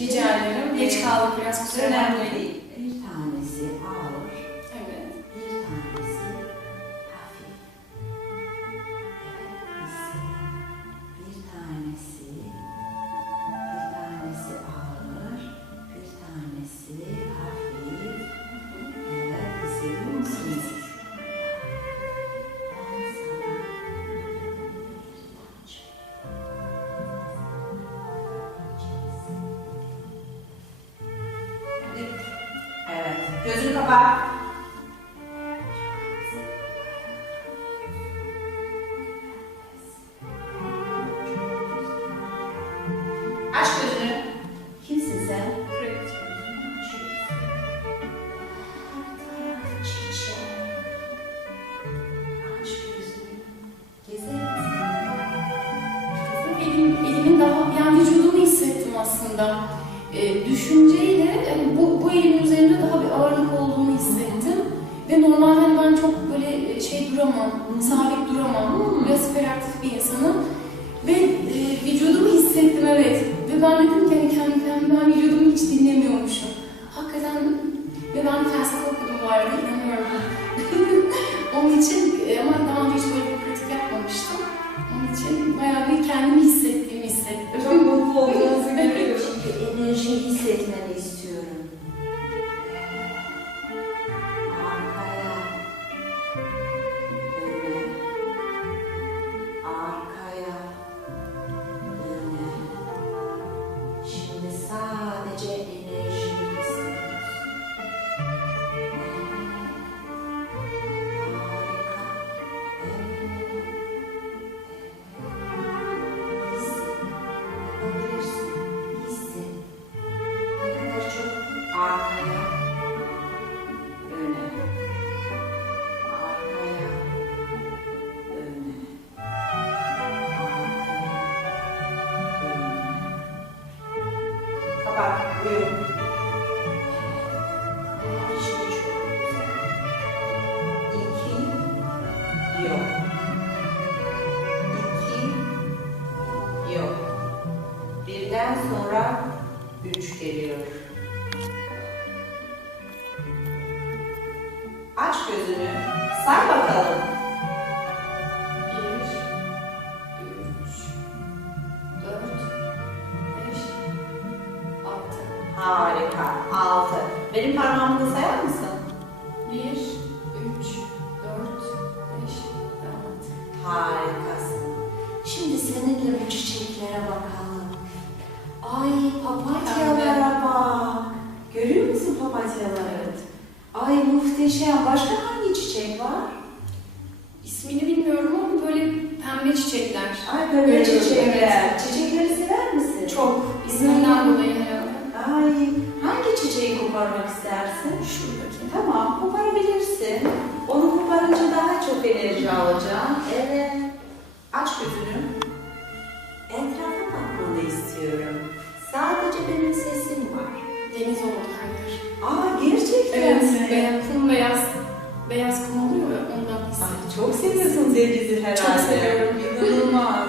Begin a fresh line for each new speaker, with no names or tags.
Rica ederim. Geç kaldık biraz kusura
Önemli değil. Gözünü kapat. Aç gözünü. Kimsin sen?
Elimin daha, yani vücudumu hissettim aslında. Ee, düşünceyle yani bu, bu elimin üzerinde daha bir ağırlık olduğunu hissettim. Ve normalde hani ben çok böyle e, şey duramam, sabit duramam.
Hmm.
Biraz hiperaktif bir insanım. Ve e, vücudumu hissettim evet. Ve ben dedim ki hani kendi kendime ben vücudumu hiç dinlemiyormuşum. Hakikaten ve ben felsefe okudum bu arada inanıyorum. Onun için
sonra üç geliyor. Aç gözünü, say bakalım.
Bir, üç, dört, beş, altı.
Harika, altı. Benim parmağımı da sayar mısın?
Bir, üç, dört, beş, altı.
Harikasın. Şimdi seninle bu çiçeklere bakalım. Ay papatyalara bak. Görüyor musun papatyaları? Ay muhteşem. Başka hangi çiçek var?
İsmini bilmiyorum ama böyle pembe çiçekler.
Ay
böyle çiçekler.
çiçekler. Çiçekleri sever misin?
Çok. İsminden dolayı herhalde.
Ay hangi çiçeği koparmak istersin?
Şuradaki.
Tamam koparabilirsin. Onu koparınca daha çok enerji alacaksın. Evet. Aç gözünü.
Deniz yer.
Aa gerçekten
Evet,
mi?
beyaz, kum beyaz. Beyaz kum oluyor ya ondan hissettim.
çok seviyorsun denizi herhalde.
Çok seviyorum.
İnanılmaz.